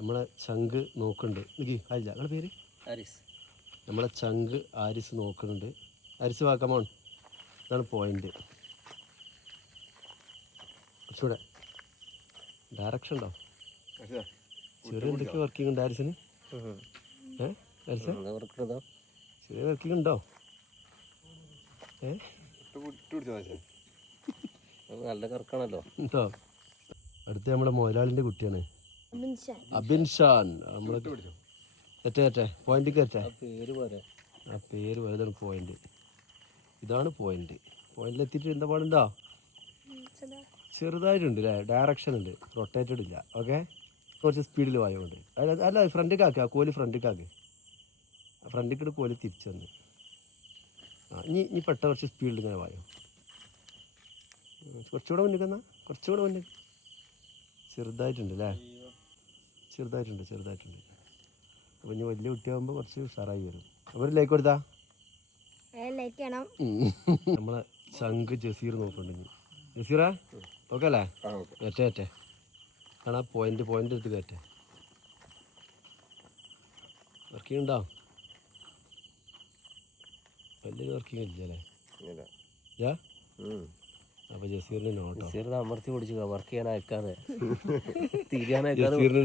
നമ്മളെ ചങ്ക് നോക്കുന്നുണ്ട്. എനിക്ക് ആയില്ല നിങ്ങളുടെ പേര് ആരിസ്. നമ്മളെ ചങ്ക് ആരിസ് നോക്കുന്നുണ്ട്. ആരിസ് വാക്കമോൺ. ഇതാണ് പോയിന്റ്. കുറച്ചുകൂടെ ഡയറക്ഷൻ ഉണ്ടോ? ചെറിയ എന്തൊക്കെ വർക്കിംഗ് ഉണ്ട് ആരിസിന്? ചെറിയ വർക്കിംഗ് ഉണ്ടോ? നല്ല കറക്കാണല്ലോ. ഉണ്ടോ? അടുത്ത നമ്മുടെ മുതലാളിൻ്റെ കുട്ടിയാണ് അബിൻ ഷാൻ. നമ്മളെ തെറ്റേ പോയിന്റ് കയറ്റേ. പേര് പോലെ ആ പേര് വലുതാണ് പോയിന്റ്. ഇതാണ് പോയിന്റ്. പോയിന്റിലെത്തിയിട്ട് എന്താ പാടുണ്ടോ? ചെറുതായിട്ടുണ്ട് അല്ലേ? ഡയറക്ഷൻ ഉണ്ട്, റൊട്ടേറ്റഡ് ഇല്ല. ഓക്കെ, കുറച്ച് സ്പീഡിൽ വായുണ്ട്. അല്ല ഫ്രണ്ടിലേക്ക് ആക്കുക, കോല് ഫ്രണ്ടിലേക്ക് ആക്കുക. ഫ്രണ്ടിലേക്ക് കോല് തിരിച്ചു വന്ന് ഇനി പെട്ട കുറച്ച് സ്പീഡിൽ ഇങ്ങനെ വായോ. കുറച്ചുകൂടെ മുന്നിൽ എന്നാ കുറച്ചുകൂടെ മുന്നിൽ. ചെറുതായിട്ടുണ്ട് അല്ലേ? ചെറുതായിട്ടുണ്ട്. അപ്പോൾ ഇനി വലിയ കുട്ടിയാകുമ്പോൾ കുറച്ച് ഉഷാറായി വരും. അപ്പോൾ ഒരു ലൈക്ക് കൊടുത്താ നമ്മളെ ചങ്ക് ജസീർ നോക്കുന്നുണ്ട്. ജസീറ ഓക്കെ അല്ലേ? ഏറ്റേ കാണാ പോയിന്റ് എടുത്ത് കയറ്റേ. വർക്കിംഗ് ഉണ്ടോ? വലിയൊരു വർക്കിംഗ് ഇല്ല അല്ലേ? അപ്പൊ ജസീറിന് നോട്ടോ. അമർത്തി പിടിച്ചു വർക്ക് ചെയ്യാൻ അയക്കാതെ തിരിയാൻ അയക്കാതെ ജസീറിന്